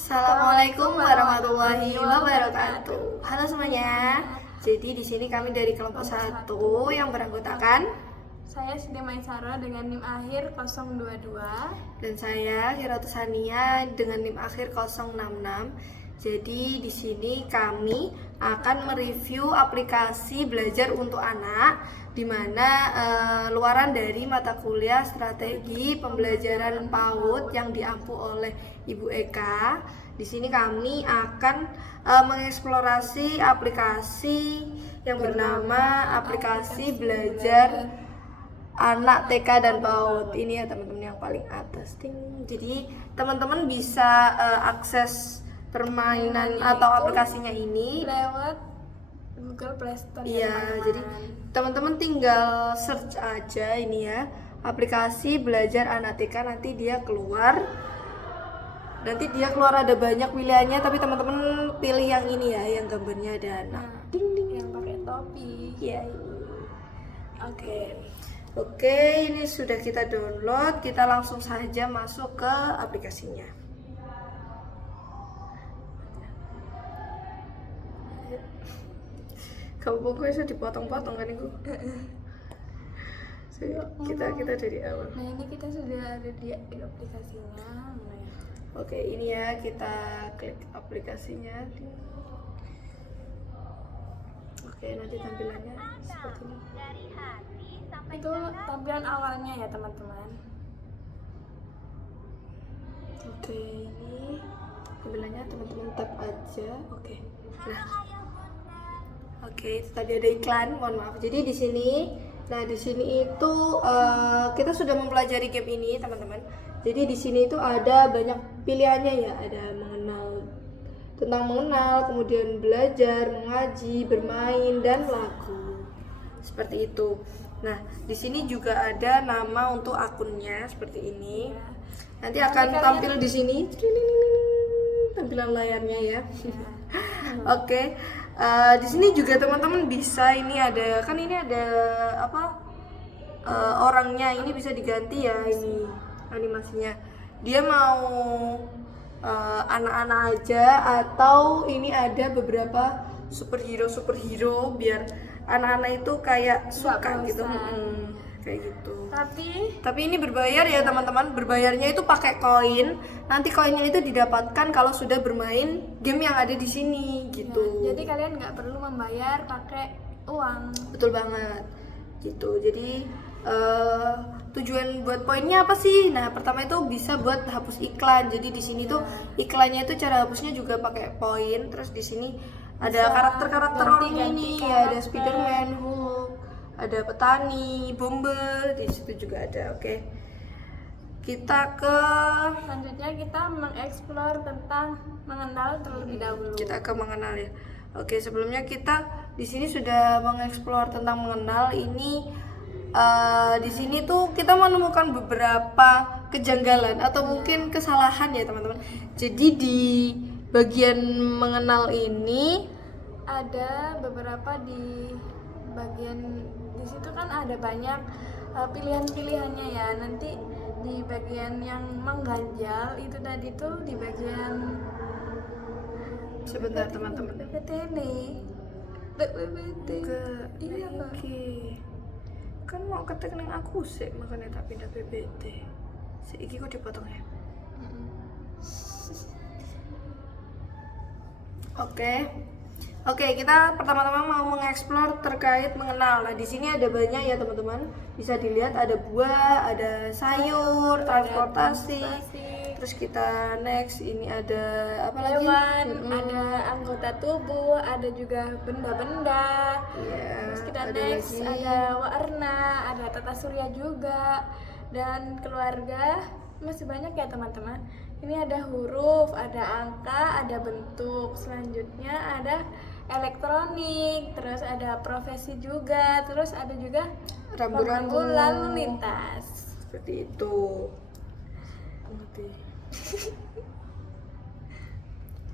Assalamualaikum warahmatullahi wabarakatuh. Halo semuanya. Jadi di sini kami dari kelompok 1 yang beranggotakan Saya Siti Maisaro dengan NIM akhir 022. dan saya Hiratu Sania dengan NIM akhir 066. Jadi di sini kami akan mereview aplikasi belajar untuk anak di mana luaran dari mata kuliah strategi pembelajaran PAUD yang diampu oleh Ibu Eka. Di sini kami akan mengeksplorasi aplikasi yang bernama aplikasi belajar anak TK dan PAUD. Ini ya teman-teman yang paling atas. Ting. Jadi teman-teman bisa akses permainan atau aplikasinya ini Lewat Google Play Store. Iya, jadi teman-teman tinggal search aja ini ya, aplikasi belajar anak TK, nanti dia keluar. Nanti dia keluar ada banyak pilihannya, tapi teman-teman pilih yang ini ya, yang gambarnya ada anak. Ding ding. Yang pakai topi. Iya ini. Oke, ini sudah kita download. Kita langsung saja masuk ke aplikasinya. Kamu pokoknya sudah dipotong-potong kan itu? Kita dari awal. Nah, ini kita sudah ada di aplikasinya. Oke, ini ya, kita klik aplikasinya. Oke, nanti tampilannya seperti ini. Itu tampilan awalnya ya, teman-teman. Oke, ini tampilannya, teman-teman tap aja. Oke. Nah. Oke, itu tadi ada iklan, mohon maaf. Jadi di sini, di sini itu kita sudah mempelajari game ini, teman-teman. Jadi di sini itu ada banyak pilihannya ya, ada mengenal, kemudian belajar, mengaji, bermain, dan lagu. Seperti itu. Nah, di sini juga ada nama untuk akunnya seperti ini. Nanti akan tampil di sini. Tampilan layarnya ya. Oke. Di sini juga teman-teman bisa ini ada orangnya ini bisa diganti ya, ini animasinya. Dia mau anak-anak aja atau ini ada beberapa superhero biar anak-anak itu kayak suka gitu. Kayak gitu. Tapi ini berbayar ya teman-teman. Berbayarnya itu pakai koin. Nanti koinnya itu didapatkan kalau sudah bermain game yang ada di sini gitu. Ya, jadi kalian nggak perlu membayar pakai uang. Betul banget. Gitu. Jadi tujuan buat poinnya apa sih? Nah, pertama itu bisa buat hapus iklan. Jadi di sini tuh iklannya itu cara hapusnya juga pakai poin. Terus di sini ada karakter-karakter orang ini, ya, ada Spiderman, Hulk, ada petani, bomber, di situ juga ada. Oke. Kita ke Selanjutnya kita mengeksplor tentang mengenal terlebih dahulu. Kita ke mengenal ya. Oke, sebelumnya kita di sini sudah mengeksplor tentang mengenal ini. Di sini tuh kita menemukan beberapa kejanggalan atau mungkin kesalahan ya teman-teman. Jadi di bagian mengenal ini ada beberapa di bagian di situ kan ada banyak pilihan-pilihannya ya. Nanti di bagian yang mengganjal itu tadi tuh di bagian sebentar teman-teman. PPT nih. Iya Pak. Kan mau ketik neng aku sih, makanya tak pindah PPT. Iki kok dipotong ya. Oke, kita pertama-tama mau mengeksplor terkait mengenal. Nah, di sini ada banyak ya teman-teman. Bisa dilihat ada buah, ada sayur, transportasi. Terus kita next, ini ada apa lagi? Hewan, ada anggota tubuh, ada juga benda-benda. Iya. Terus kita ada next, lagi. ada warna, ada tata surya juga, dan keluarga. Masih banyak ya teman-teman. Ini ada huruf, ada angka, ada bentuk. Selanjutnya ada elektronik, terus ada profesi juga, terus ada juga rambu-rambu lalu lintas. Seperti itu.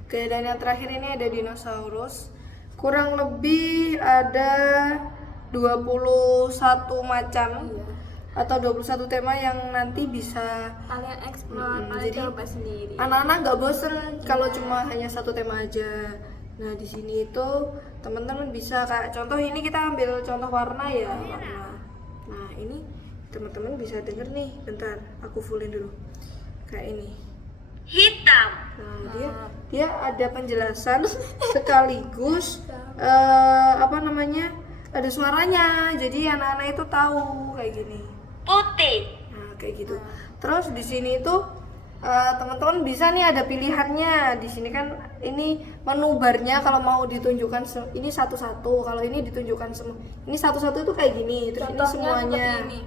Oke, dan yang terakhir ini ada dinosaurus. Kurang lebih ada 21 macam. atau 21 tema yang nanti bisa Kalian explore, kalian jadi coba sendiri. anak-anak nggak bosen kalau cuma hanya satu tema aja. Nah di sini itu teman-teman bisa kayak contoh ini kita ambil contoh warna ya, warna. Nah ini teman-teman bisa denger nih, bentar aku fullin dulu kayak ini. Hitam. Nah dia ada penjelasan sekaligus apa namanya, ada suaranya, jadi anak-anak itu tahu kayak gini. Putih. Nah kayak gitu. Terus di sini itu teman-teman bisa nih ada pilihannya. Di sini kan ini menu barnya kalau mau ditunjukkan ini satu-satu, kalau ini ditunjukkan semua. Ini satu-satu itu kayak gini. Terus Contohnya ini semuanya. seperti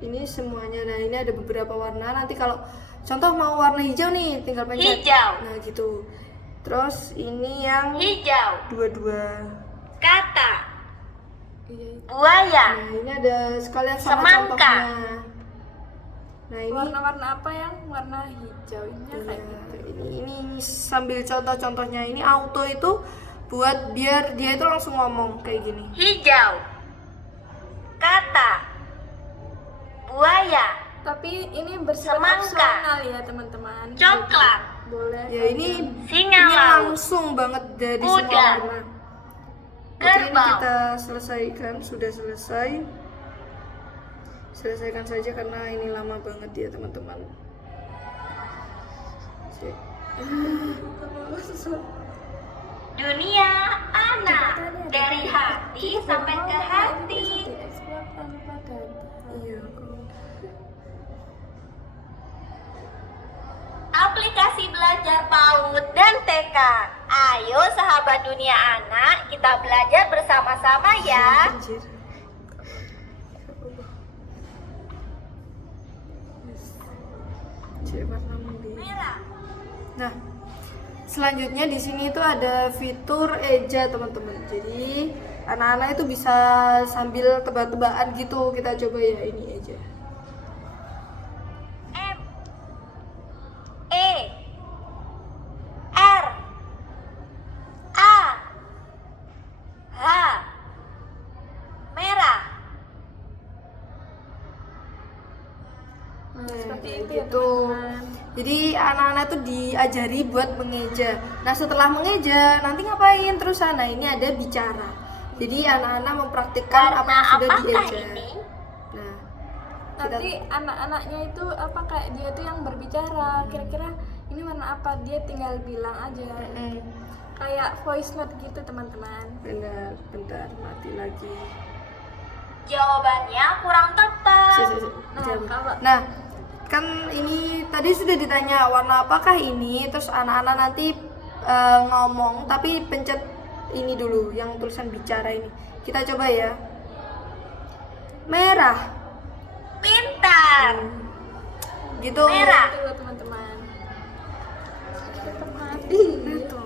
Ini semuanya. Nah ini ada beberapa warna. Nanti kalau contoh mau warna hijau nih, tinggal pencet. Hijau. Nah gitu. Terus ini yang Hijau. dua-dua. Kata. Iya. Buaya. Nah ini ada sekalian sama Semangka. contohnya. Nah ini Warna-warna apa yang warna hijaunya kayak iya, gitu. ini sambil contoh-contohnya. Ini auto itu buat biar dia itu langsung ngomong kayak gini. Hijau. Kata. Buaya. Tapi ini bersifat Semangka. opsional ya teman-teman. Coklat. Boleh. Ya ini Singa ini laut. langsung banget dari Kuda. semua warna. Oke, ini Kerbau. kita selesaikan, sudah selesai. Selesaikan saja karena ini lama banget ya teman-teman. Dunia anak. Dari hati sampai ke hati. Explore tanpa data. Iya. Aplikasi belajar PAUD dan TK. Ayo sahabat dunia anak, kita belajar bersama-sama ya. Anjir. Cek warna membiru. Merah. Nah, selanjutnya di sini itu ada fitur eja teman-teman. Jadi anak-anak itu bisa sambil tebak-tebakan gitu. Kita coba ya ini aja. M E R A H merah. Nah, seperti kayak itu ya gitu. teman-teman. Jadi anak-anak tuh diajari buat mengeja. Nah setelah mengeja nanti ngapain terus? Nah ini ada bicara. Jadi anak-anak mempraktikkan apa Warna yang sudah apakah dieja. ini? Nah Nanti anak-anaknya itu apa kayak dia tuh yang berbicara. Kira-kira ini warna apa? Dia tinggal bilang aja. Kayak voice note gitu teman-teman. benar, bentar mati lagi. Jawabannya kurang tepat. Nah, Jam. kalau Nah, kan ini tadi sudah ditanya warna apakah ini, terus anak-anak nanti ngomong tapi pencet ini dulu yang tulisan bicara ini. Kita coba ya. Merah. Pintar. Gitu. Merah. itu loh teman-teman. Tetap mati. Gitu.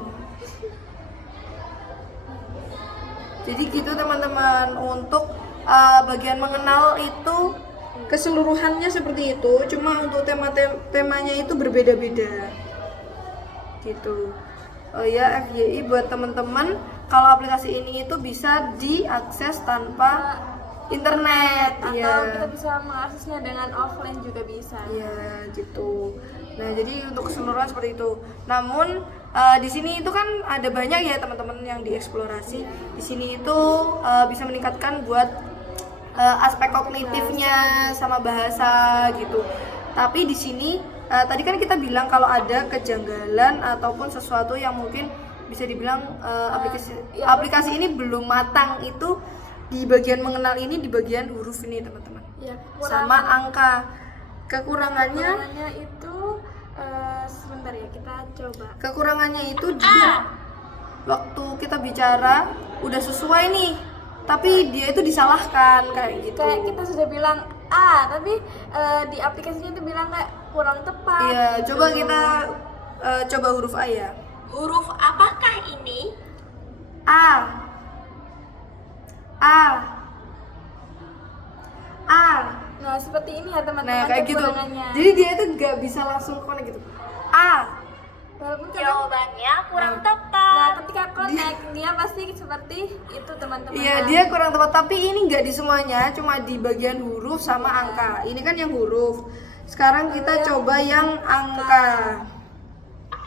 Jadi gitu teman-teman, untuk bagian mengenal itu keseluruhannya seperti itu, cuma untuk temanya itu berbeda-beda gitu. Oh ya, FYI buat teman-teman, kalau aplikasi ini itu bisa diakses tanpa internet. Atau Iya. kita bisa mengaksesnya dengan offline juga bisa. Iya gitu. Nah jadi untuk keseluruhan seperti itu. Namun di sini itu kan ada banyak ya teman-teman yang dieksplorasi. Di sini itu bisa meningkatkan buat aspek kognitifnya sama bahasa gitu. Tapi di sini tadi kan kita bilang kalau ada kejanggalan ataupun sesuatu yang mungkin bisa dibilang aplikasi ini belum matang, itu di bagian mengenal ini, di bagian huruf ini teman-teman. Ya, Sama angka. Kekurangannya itu sebentar ya, kita coba. kekurangannya itu dia waktu kita bicara udah sesuai nih, tapi dia itu disalahkan kayak gitu. Kayak kita sudah bilang A, tapi di aplikasinya itu bilang kayak kurang tepat. Iya, gitu. coba kita coba huruf A ya. Huruf apakah ini? A. A. A. Nah, seperti ini ya teman-teman. Nah, kayak gitu. kekurangannya. Jadi dia itu nggak bisa langsung connect gitu. A. Walaupun kadang Jawabannya kurang Nah, tepat. ketika connect dia pasti sih seperti itu teman-teman. Iya, dia kurang tepat, tapi ini nggak di semuanya, cuma di bagian huruf sama angka. Ini kan yang huruf. Sekarang kita coba yang angka.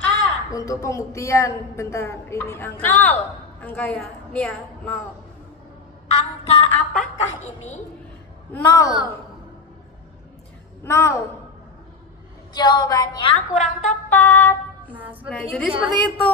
A. Untuk pembuktian, bentar, ini angka. 0. Angka ya, ini ya, 0. Angka apakah ini? 0. 0. Jawabannya kurang tepat. Nah, seperti Nah, ini jadi ya. seperti itu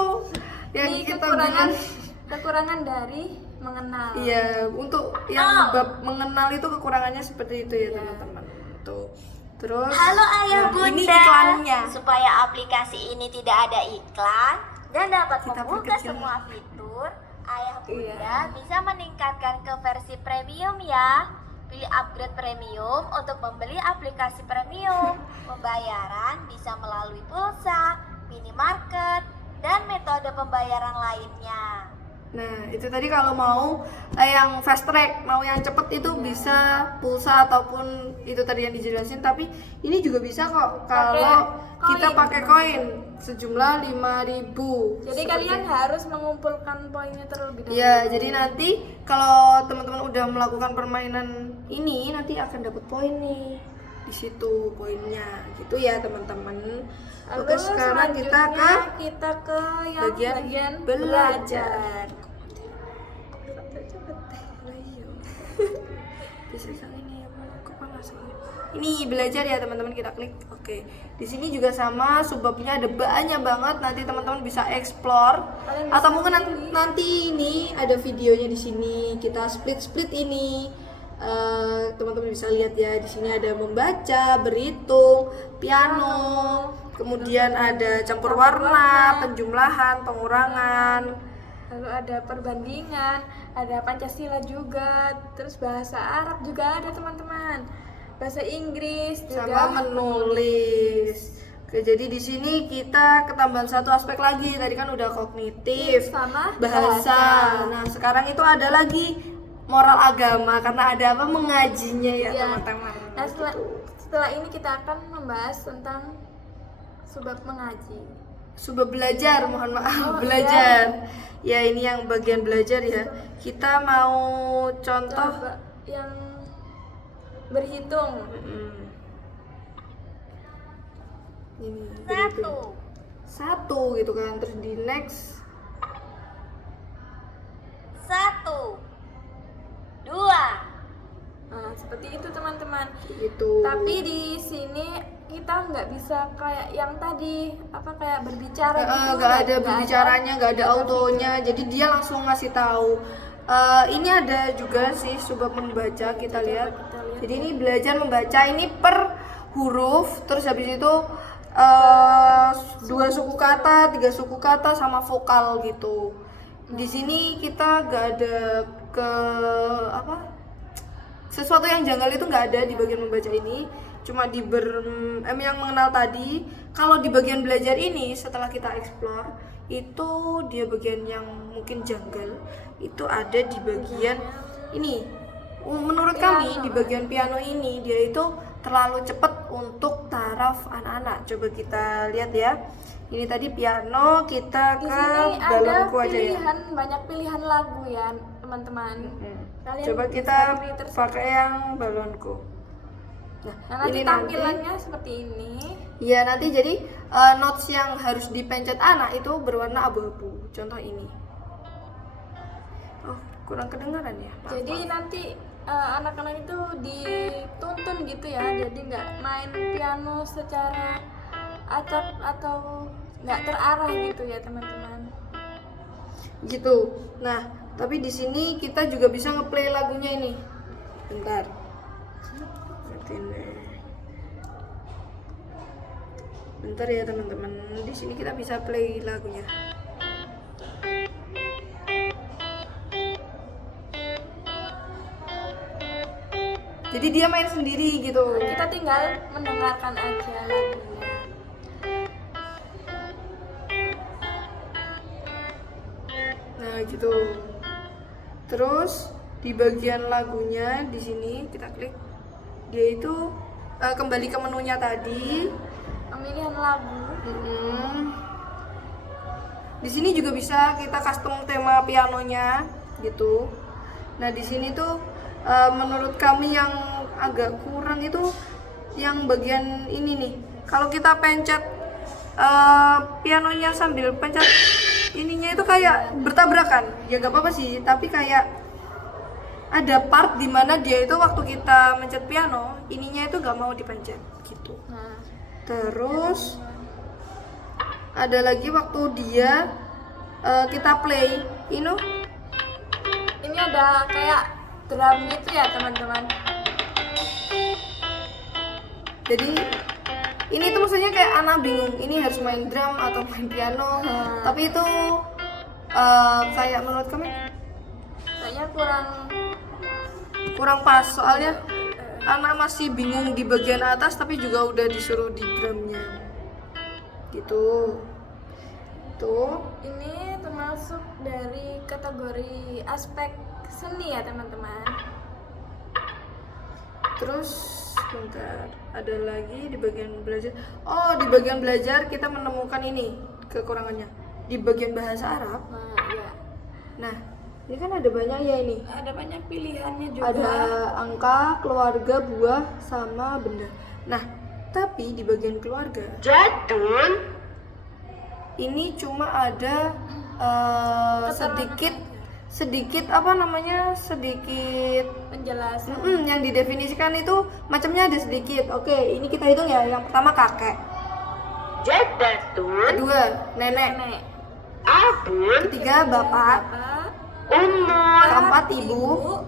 yang Ini kita kekurangan bilang. kekurangan dari mengenal. Iya, untuk yang bab mengenal itu kekurangannya seperti itu ya teman-teman. Tuh. Terus Halo ayah nah, ini bunda. iklannya. Supaya aplikasi ini tidak ada iklan dan dapat Kita membuka perkecil. semua fitur, ayah bunda Iya. bisa meningkatkan ke versi premium ya. Pilih upgrade premium untuk membeli aplikasi premium. Pembayaran bisa melalui pulsa, minimarket, dan metode pembayaran lainnya. Nah, itu tadi kalau mau yang fast track, mau yang cepet itu bisa pulsa ataupun itu tadi yang dijelasin, tapi ini juga bisa kok kalau kita pakai koin sejumlah 5.000. Jadi kalian harus mengumpulkan poinnya terlebih dahulu. Ya, jadi nanti kalau teman-teman udah melakukan permainan ini nanti akan dapat poin nih. Di situ poinnya. Gitu ya, teman-teman. Lalu Oke, sekarang kita ke yang bagian belajar. Bisa ini ya, kok panas ini. Ini belajar ya teman-teman, kita klik. Oke. Di sini juga sama, subbabnya ada banyak banget. Nanti teman-teman bisa explore. Kalian Atau bisa mungkin nanti ini ada videonya di sini. Kita split ini. Teman-teman bisa lihat ya, di sini ada membaca, berhitung, piano, kemudian ada campur warna, penjumlahan, pengurangan. Lalu ada perbandingan, ada Pancasila juga, terus bahasa Arab juga ada teman-teman, bahasa Inggris juga. Sama menulis. Oke, jadi di sini kita ketambahan satu aspek lagi. Tadi kan udah kognitif, Sama bahasa. Nah, sekarang itu ada lagi moral agama karena ada apa mengajinya ya, Iya. teman-teman. Nah, setelah ini kita akan membahas tentang subbab mengaji. Sudah belajar, mohon maaf, Oh, belajar. Ya, ini yang bagian belajar ya. Kita mau contoh Coba yang berhitung. Ini Satu. satu gitu kan, terus di next 1, 2. Nah, seperti itu teman-teman. gitu. Tapi di sini kita nggak bisa kayak yang tadi kayak berbicara gitu. Nggak ada berbicaranya, nggak ada autonya, jadi dia langsung ngasih tahu. Ini ada juga sih subbab membaca, kita lihat. Jadi ini belajar membaca ini per huruf, terus habis itu 2 suku kata, 3 suku kata sama vokal gitu. Di sini kita nggak ada sesuatu yang janggal itu nggak ada di bagian membaca ini, cuma di yang mengenal tadi. Kalau di bagian belajar ini setelah kita explore itu dia bagian yang mungkin janggal itu ada di bagian ini. Menurut kami di bagian piano ini dia itu terlalu cepat untuk taraf anak-anak. Coba kita lihat ya. Ini tadi piano, kita Di ke sini ada balonku aja ya. banyak pilihan lagu ya teman-teman. Kalian Coba bisa kita pilih terserah. pakai yang balonku. Nah, nanti tampilannya seperti ini. Ya, nanti jadi notes yang harus dipencet anak itu berwarna abu-abu. Contoh ini. Oh, kurang kedengaran ya. Maaf, Jadi maaf. nanti anak-anak itu dituntun gitu ya. Jadi nggak main piano secara acak atau nggak terarah gitu ya teman-teman. Gitu. Nah, tapi di sini kita juga bisa ngeplay lagunya ini. Bentar. Bentar ya teman-teman. Di sini kita bisa play lagunya. Jadi dia main sendiri gitu. Kita tinggal mendengarkan aja lagunya. Nah, gitu. Terus di bagian lagunya di sini kita klik. Dia itu kembali ke menunya tadi. Pemilihan lagu. Di sini juga bisa kita custom tema pianonya gitu. Nah, di sini tuh menurut kami yang agak kurang itu yang bagian ini nih. Kalau kita pencet pianonya sambil pencet ininya itu kayak bertabrakan. Ya gak apa-apa sih, tapi kayak ada part dimana dia itu waktu kita mencet piano, ininya itu gak mau dipencet gitu. Nah, Terus ada lagi waktu dia kita play, ini ini ada kayak drum gitu ya teman-teman. jadi ini tuh maksudnya kayak anak bingung ini harus main drum atau main piano. Tapi itu kayak menurut kami Kayaknya kurang pas, soalnya anak masih bingung di bagian atas tapi juga udah disuruh di drumnya gitu. Tuh ini termasuk dari kategori aspek seni ya teman-teman. terus bentar, ada lagi di bagian belajar. Oh, di bagian belajar kita menemukan ini kekurangannya di bagian bahasa Arab. Nah, ya. Nah, ini kan ada banyak ya ini. Ada banyak pilihannya juga. Ada angka, keluarga, buah, sama benda. Nah, tapi di bagian keluarga Jadul. ini cuma ada sedikit apa namanya, sedikit penjelasan. yang didefinisikan itu macamnya ada sedikit. Oke, ini kita hitung ya. Yang pertama kakek, Jaddatun. kedua nenek, Nenek, Abun. ketiga bapak, bapak, Umur. keempat ibu. Nah,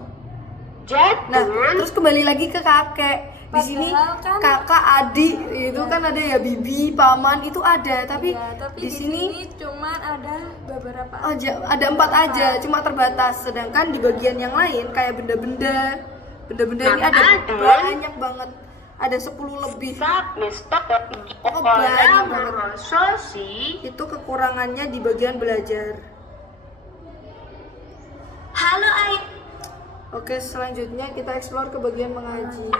Jadun. terus kembali lagi ke kakek. Di sini Padahal kan- kakak, adik itu kan ada ya, bibi, paman itu ada, tapi ya, tapi di sini cuman ada beberapa. ada 4 aja, cuma terbatas. Sedangkan di bagian yang lain kayak benda-benda ini ada banyak banget, ada 10 lebih. Oh, banyak banget. Sosi. Itu kekurangannya di bagian belajar. Halo Ain. Oke, selanjutnya kita explore ke bagian mengaji.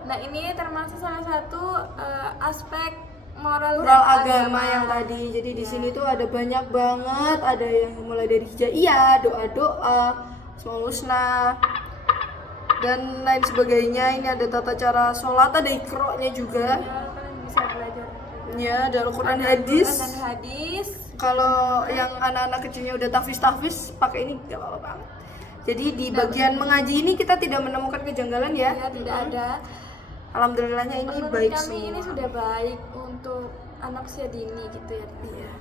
Nah, ini termasuk salah satu aspek moral Moral dan agama yang tadi. Jadi di sini tuh ada banyak banget, ada yang mulai dari hijaiyah, doa-doa, asmaul husna, dan lain sebagainya. Ini ada tata cara sholat, ada iqra-nya juga. Kalian bisa belajar. Ya, ada Al-Quran, hadis. Dan hadis. Kalau yang anak-anak kecilnya udah tahfiz pakai ini gak apa-apa banget. Jadi di bagian mengaji ini kita tidak menemukan kejanggalan ya. Ya, tidak ada. Alhamdulillahnya ini Menurut baik kami semua. ini sudah baik untuk anak usia dini gitu ya. Iya.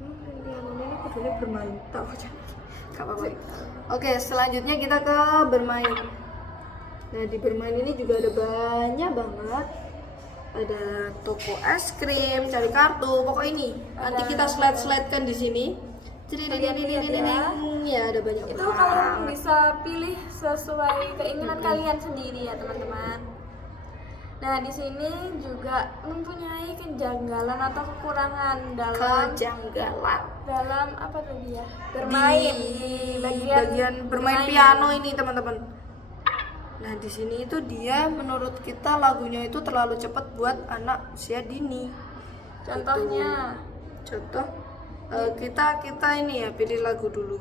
Ini kudunya bermain, tahu aja. Gak apa-apa. Oke, selanjutnya kita ke bermain. Nah, di bermain ini juga ada banyak banget. Ada toko es krim, cari kartu, pokok ini. Nanti kita slide-slidekan di sini. Jadi ya ada banyak Itu banget. kalian bisa pilih sesuai keinginan kalian sendiri ya teman-teman. Nah, di sini juga mempunyai kejanggalan atau kekurangan dalam apa tadi ya? Bermain Di bagian bermain piano ini, teman-teman. Nah, di sini itu dia menurut kita lagunya itu terlalu cepat buat anak usia dini. Contohnya, Contoh kita ini ya, pilih lagu dulu.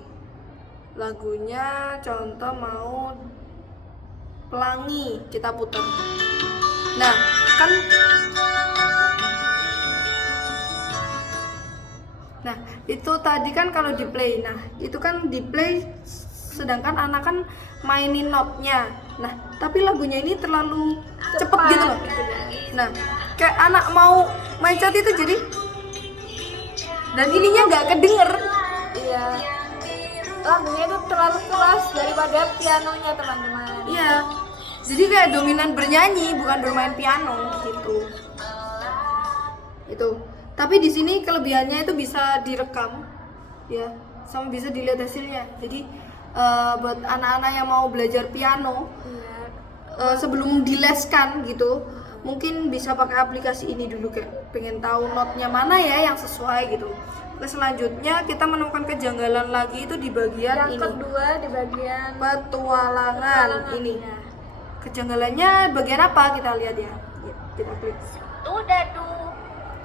Lagunya contoh mau Pelangi, kita putar. Nah, kan itu tadi kan kalau di play. Nah, itu kan di play sedangkan anak kan mainin notnya. Nah, tapi lagunya ini terlalu cepet gitu loh. Nah, kayak anak mau main cat itu jadi, dan ininya nggak kedenger. iya, lagunya itu terlalu keras daripada pianonya teman-teman. Iya, jadi kayak dominan bernyanyi bukan bermain piano gitu. Itu. Tapi di sini kelebihannya itu bisa direkam, ya, sama bisa dilihat hasilnya. Jadi buat anak-anak yang mau belajar piano Iya. sebelum dileskan gitu, mungkin bisa pakai aplikasi ini dulu, kayak pengen tahu notnya mana ya yang sesuai gitu. Oke, selanjutnya kita menemukan kejanggalan lagi itu di bagian Yang ini. kedua di bagian Petualangan ini. Nah, Kejanggalannya bagian apa? Kita lihat ya. Kita klik. Tu dadu.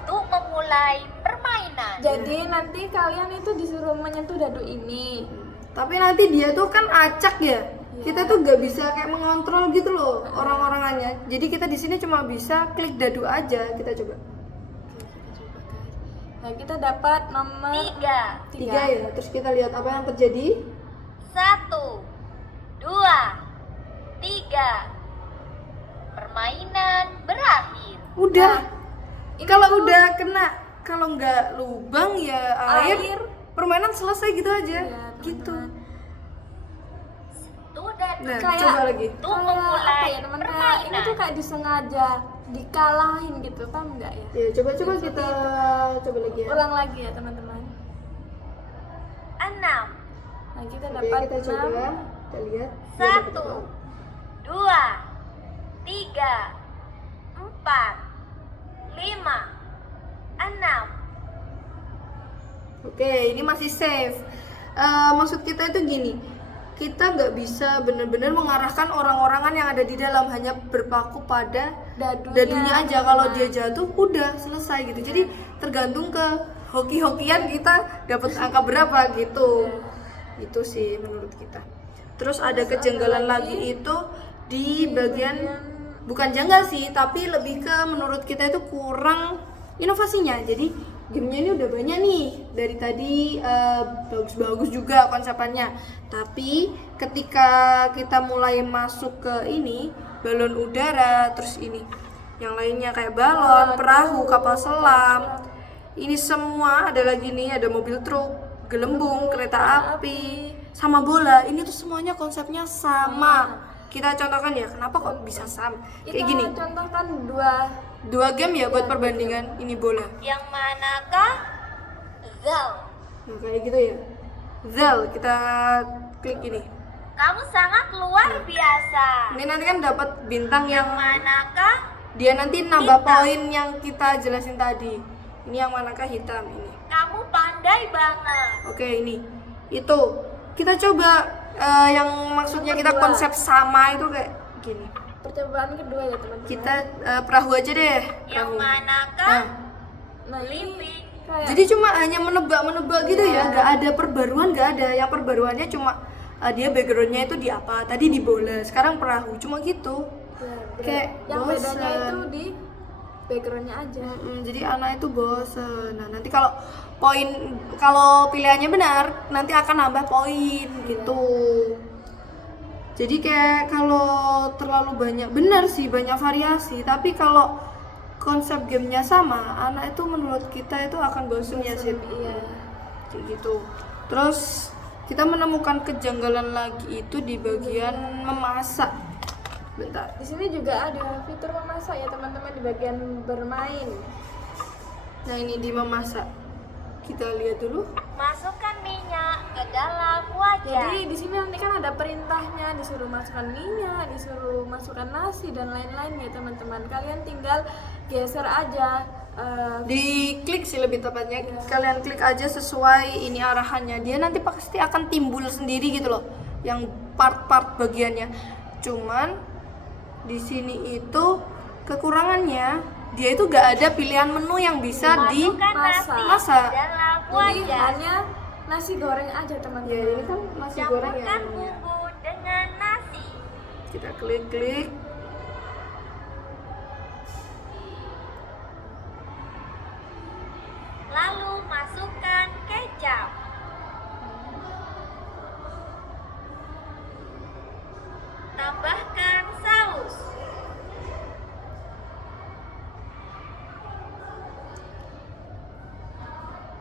Tu memulai permainan. Jadi nanti kalian itu disuruh menyentuh dadu ini. Tapi nanti dia tuh kan acak ya. Kita tuh gak bisa kayak mengontrol gitu loh orang-orangannya. Jadi kita di sini cuma bisa klik dadu aja. Kita coba. Nah, kita dapat nomor 3. 3 ya. Terus kita lihat apa yang terjadi. 1, 2, 3. Permainan berakhir. Udah. Ini Kalau tuh- udah kena, kalau nggak lubang ya air, permainan selesai gitu aja. Ya, Gitu. teman-teman. Tuh dan Nah, Kayak- coba lagi. tuh Kayak apa memulai ya teman-teman? permainan. Ini tuh kayak disengaja dikalahin gitu, paham nggak ya? Ya, coba kita coba lagi ya. Ulang lagi ya teman-teman. 6, Nah, kita Oke, dapat kita coba. 6. Kita lihat. 1, 2, 3, 4, 5, 6. Oke, ini masih safe. Maksud kita itu gini, kita nggak bisa benar-benar mengarahkan orang-orangan yang ada di dalam, hanya berpaku pada dadunya aja. Kalau dia jatuh, udah selesai gitu. Jadi tergantung ke hoki-hokian kita dapat angka berapa gitu. Itu sih menurut kita. Terus ada kejanggalan lagi itu di bagian, bukan janggal sih, tapi lebih ke menurut kita itu kurang inovasinya. Jadi gamenya ini udah banyak nih dari tadi, bagus-bagus juga konsepannya. Tapi ketika kita mulai masuk ke ini, balon udara, terus ini yang lainnya kayak balon, perahu, kapal selam, ini semua ada lagi nih, ada mobil truk, gelembung, kereta api, sama bola. Ini tuh semuanya konsepnya sama. Kita contohkan ya, kenapa kok bisa sama? Kayak gini, Contohkan dua game ya buat perbandingan. Ini bola. Yang manakah? Zal. Nah, kayak gitu ya. Zal, kita klik ini. Kamu sangat luar biasa. Ini nanti kan dapat bintang yang Manakah? dia nanti nambah poin yang kita jelasin tadi. Ini yang manakah hitam ini. Kamu pandai banget. Oke, ini. Itu. Kita coba yang maksudnya kita Kedua. konsep sama itu kayak gini. percobaan kedua ya teman-teman. Kita perahu aja deh. Yang Perahu. manakah? Nah, ini Limping. kayak Jadi cuma hanya menebak-menebak gitu ya, nggak ada perbaruan, nggak ada. Yang perbaruannya cuma dia backgroundnya itu di apa? Tadi di bola, sekarang perahu, cuma gitu. Kayak yang bedanya bosen. itu di backgroundnya aja. Jadi anak itu bosen. Nah nanti kalau kalau pilihannya benar, nanti akan nambah poin gitu. Jadi kayak kalau terlalu banyak, benar sih banyak variasi. Tapi kalau konsep gamenya sama, anak itu menurut kita itu akan bosen ya sih. Iya. Kayak gitu. Terus kita menemukan kejanggalan lagi itu di bagian memasak. Bentar. Di sini juga ada fitur memasak ya teman-teman di bagian bermain. Nah ini di memasak. Kita lihat dulu. Masukkan minyak ke dalam wajan. Jadi di sini nanti kan ada perintahnya, disuruh masukkan minyak, disuruh masukkan nasi dan lain-lain ya teman-teman. Kalian tinggal geser aja. Diklik sih lebih tepatnya. Kalian klik aja sesuai ini arahannya. Dia nanti pasti akan timbul sendiri gitu loh. Yang part-part bagiannya. Cuman di sini itu kekurangannya, dia itu gak ada pilihan menu yang bisa Masukkan nasi dimasak. ke dalam Jadi wajan. hanya nasi goreng aja teman-teman. Ya ini kan nasi goreng ya Campurkan namanya. bumbu dengan nasi. Kita klik. Lalu masukkan kecap. Tambahkan saus.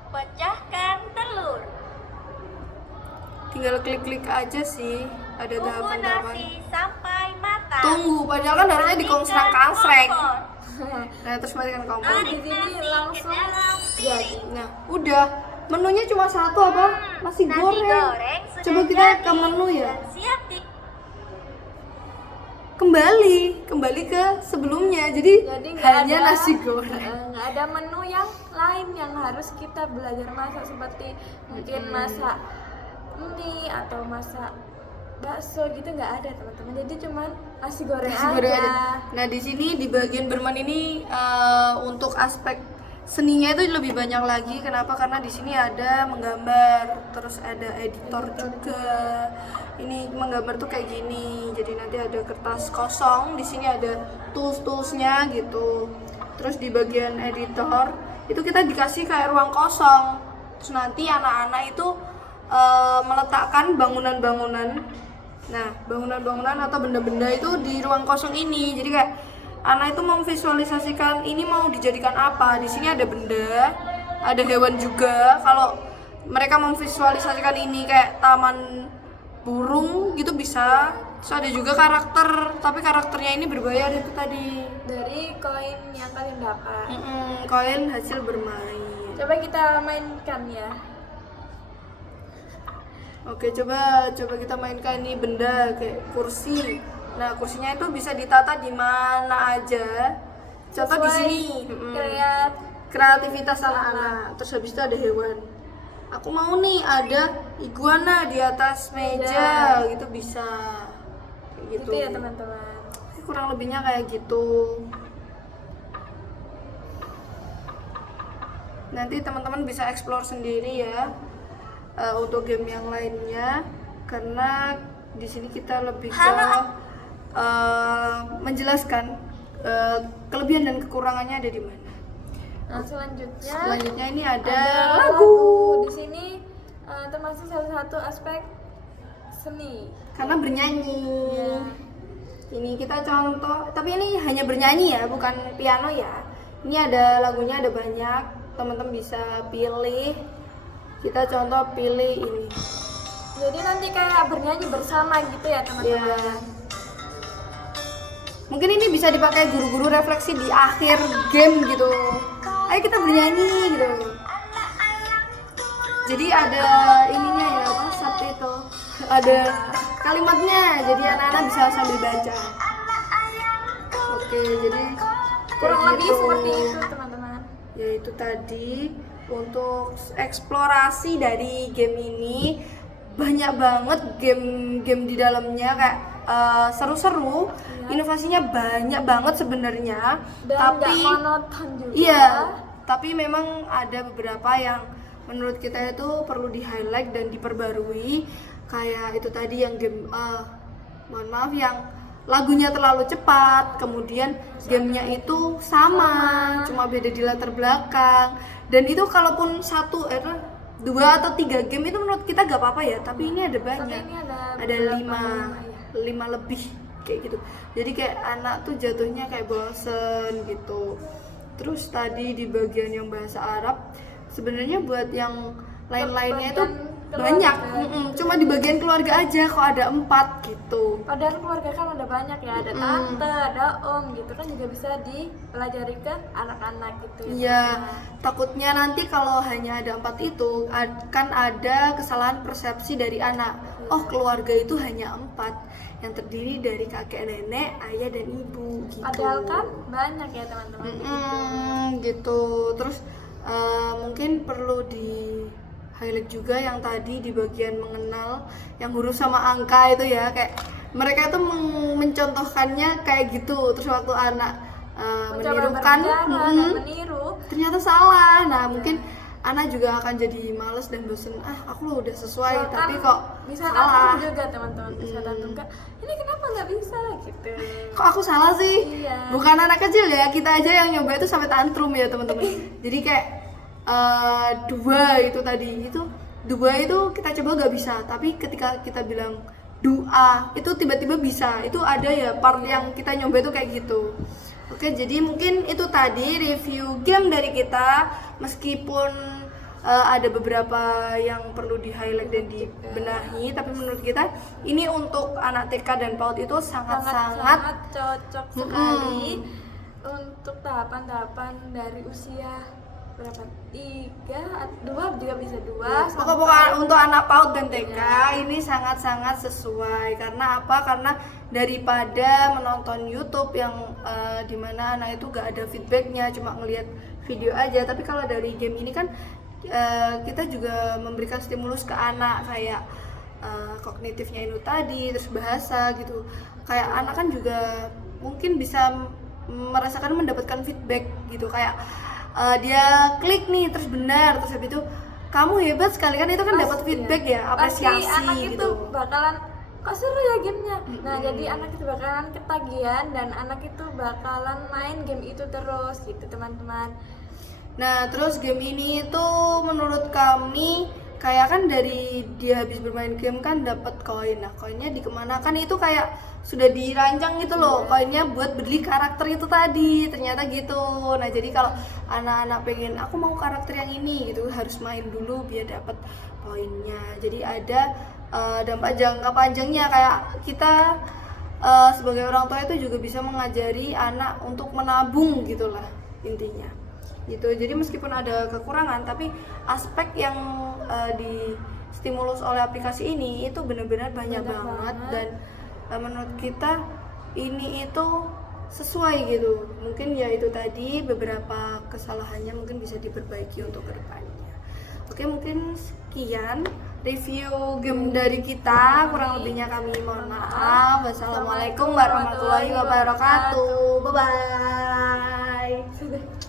Pecahkan telur. Tinggal klik-klik aja sih. Ada Tunggu tahapan-tahapan. nasi sampai matang. Tunggu, padahal kan harusnya Matikan dikongsreng-kangsreng. kompor. Nah, terus matikan kompor. Tarik Di sini nasi langsung ke dalam piring. Nah, udah. Menunya cuma satu apa? Nasi goreng. sudah Coba kita jadi ke menu ya. dan siap di Kembali ke sebelumnya. Jadi nggak hanya ada nasi goreng. nggak ada menu yang lain yang harus kita belajar masak seperti mungkin masak mie atau masak bakso gitu, nggak ada teman-teman. Jadi cuman nasi goreng Nasi goreng aja. aja. Nah, di sini di bagian bermain ini untuk aspek seninya itu lebih banyak lagi. Kenapa? Karena di sini ada menggambar, terus ada editor juga. Ini menggambar tuh kayak gini. Jadi nanti ada kertas kosong, di sini ada tools-toolsnya gitu. Terus di bagian editor itu kita dikasih kayak ruang kosong. Terus nanti anak-anak itu meletakkan bangunan-bangunan. Nah, bangunan-bangunan atau benda-benda itu di ruang kosong ini. Jadi kayak anak itu memvisualisasikan ini mau dijadikan apa. Di sini ada benda, ada hewan juga. Kalau mereka memvisualisasikan ini kayak taman burung gitu bisa. Terus ada juga karakter, tapi karakternya ini berbayar itu tadi. Dari koin yang kalian dapat. Koin hasil bermain. Coba kita mainkan ya. Oke, coba kita mainkan ini benda kayak kursi. Nah, kursinya itu bisa ditata di mana aja. Contoh di Sesuai sini. Kreativitas anak-anak. Terus habis itu ada hewan. Aku mau nih ada iguana di atas meja, gitu bisa. Kayak gitu. Gitu ya teman-teman. Kurang lebihnya kayak gitu. Nanti teman-teman bisa explore sendiri ya untuk game yang lainnya, karena di sini kita lebih ke menjelaskan kelebihan dan kekurangannya ada di mana. Nah, Selanjutnya ini ada lagu. Di sini termasuk salah satu aspek seni. Karena bernyanyi. Ya. Ini kita contoh, tapi ini hanya bernyanyi ya, bukan piano ya. Ini ada lagunya, ada banyak. Teman-teman bisa pilih. Kita contoh pilih ini. Jadi nanti kayak bernyanyi bersama gitu ya teman-teman. Ya. Mungkin ini bisa dipakai guru-guru refleksi di akhir game gitu. Ayo kita bernyanyi gitu. Jadi ada ininya ya, apa? Subtitle. Ada kalimatnya. Jadi anak-anak bisa sambil baca. Oke, jadi Kurang kayak lebih gitu. seperti itu teman-teman. Yaitu tadi untuk eksplorasi dari game ini banyak banget game-game di dalamnya kayak seru-seru, inovasinya banyak banget sebenarnya. Dan Tapi nggak monoton juga. iya, tapi memang ada beberapa yang menurut kita itu perlu di-highlight dan diperbarui. Kayak itu tadi yang game mohon maaf yang lagunya terlalu cepat, kemudian gamenya itu sama, cuma beda di latar belakang. Dan itu kalaupun dua atau tiga game itu menurut kita gak apa-apa ya, tapi ini ada banyak, ini ada ada beberapa lima lebih kayak gitu. Jadi kayak anak tuh jatuhnya kayak bosen gitu. Terus tadi di bagian yang bahasa Arab, sebenarnya buat yang lain-lainnya itu banyak, cuma di bagian keluarga aja kok ada 4 gitu. Padahal keluarga kan ada banyak ya, ada tante, ada om gitu kan juga bisa dipelajari ke anak-anak gitu. Iya, takutnya nanti kalau hanya ada 4 itu akan ada kesalahan persepsi dari anak. Oh, keluarga itu hanya 4 yang terdiri dari kakek, nenek, ayah dan ibu gitu. Padahal kan banyak ya teman-teman gitu. Terus mungkin perlu di highlight juga yang tadi di bagian mengenal yang huruf sama angka itu ya, kayak mereka itu mencontohkannya kayak gitu. Terus waktu anak menirukan meniru ternyata salah. Nah, mungkin anak juga akan jadi males dan bosen, aku lo udah sesuai tapi kok bisa salah juga teman-teman, bisa tantum kan ini kenapa nggak bisa gitu, kok aku salah sih. Iya. Bukan anak kecil ya, kita aja yang nyoba itu sampai tantrum ya teman-teman. Jadi kayak dua itu tadi, itu dua itu kita coba gak bisa, tapi ketika kita bilang doa itu tiba-tiba bisa. Itu ada ya part yang kita nyoba itu kayak gitu. Oke, jadi mungkin itu tadi review game dari kita. Meskipun ada beberapa yang perlu di highlight dan dibenahi, tapi menurut kita ini untuk anak TK dan PAUD itu sangat-sangat cocok sekali untuk tahapan-tahapan dari usia berapa? 3, 2 juga bisa 2. Pokoknya untuk anak PAUD dan TK ini sangat-sangat sesuai. Karena apa? Karena daripada menonton YouTube yang dimana anak itu gak ada feedbacknya, cuma ngelihat video aja. Tapi kalau dari game ini kan kita juga memberikan stimulus ke anak, kayak kognitifnya itu tadi, terus bahasa gitu. Kayak anak kan juga mungkin bisa merasakan mendapatkan feedback gitu, kayak dia klik nih terus benar, terus habis itu kamu hebat sekali kan, itu kan dapat feedback ya, Pasti apresiasi anak gitu. itu bakalan kok seru ya gamenya. Nah jadi anak itu bakalan ketagihan dan anak itu bakalan main game itu terus gitu teman-teman. Nah, terus game ini tuh menurut kami kayak kan dari dia habis bermain game kan dapat koin. Nah, koinnya dikemanakan itu kayak sudah dirancang gitu loh. Koinnya buat beli karakter itu tadi. Ternyata gitu. Nah, jadi kalau anak-anak pengen aku mau karakter yang ini gitu harus main dulu biar dapat poinnya. Jadi ada dampak jangka panjangnya kayak kita sebagai orang tua itu juga bisa mengajari anak untuk menabung gitulah intinya. Gitu. Jadi meskipun ada kekurangan tapi aspek yang distimulus oleh aplikasi ini itu benar-benar banyak banget dan menurut kita ini itu sesuai gitu. Mungkin ya itu tadi beberapa kesalahannya mungkin bisa diperbaiki untuk kedepannya. Oke, mungkin sekian review game dari kita, kurang lebihnya kami mohon maaf. Wassalamualaikum warahmatullahi wabarakatuh. Bye bye.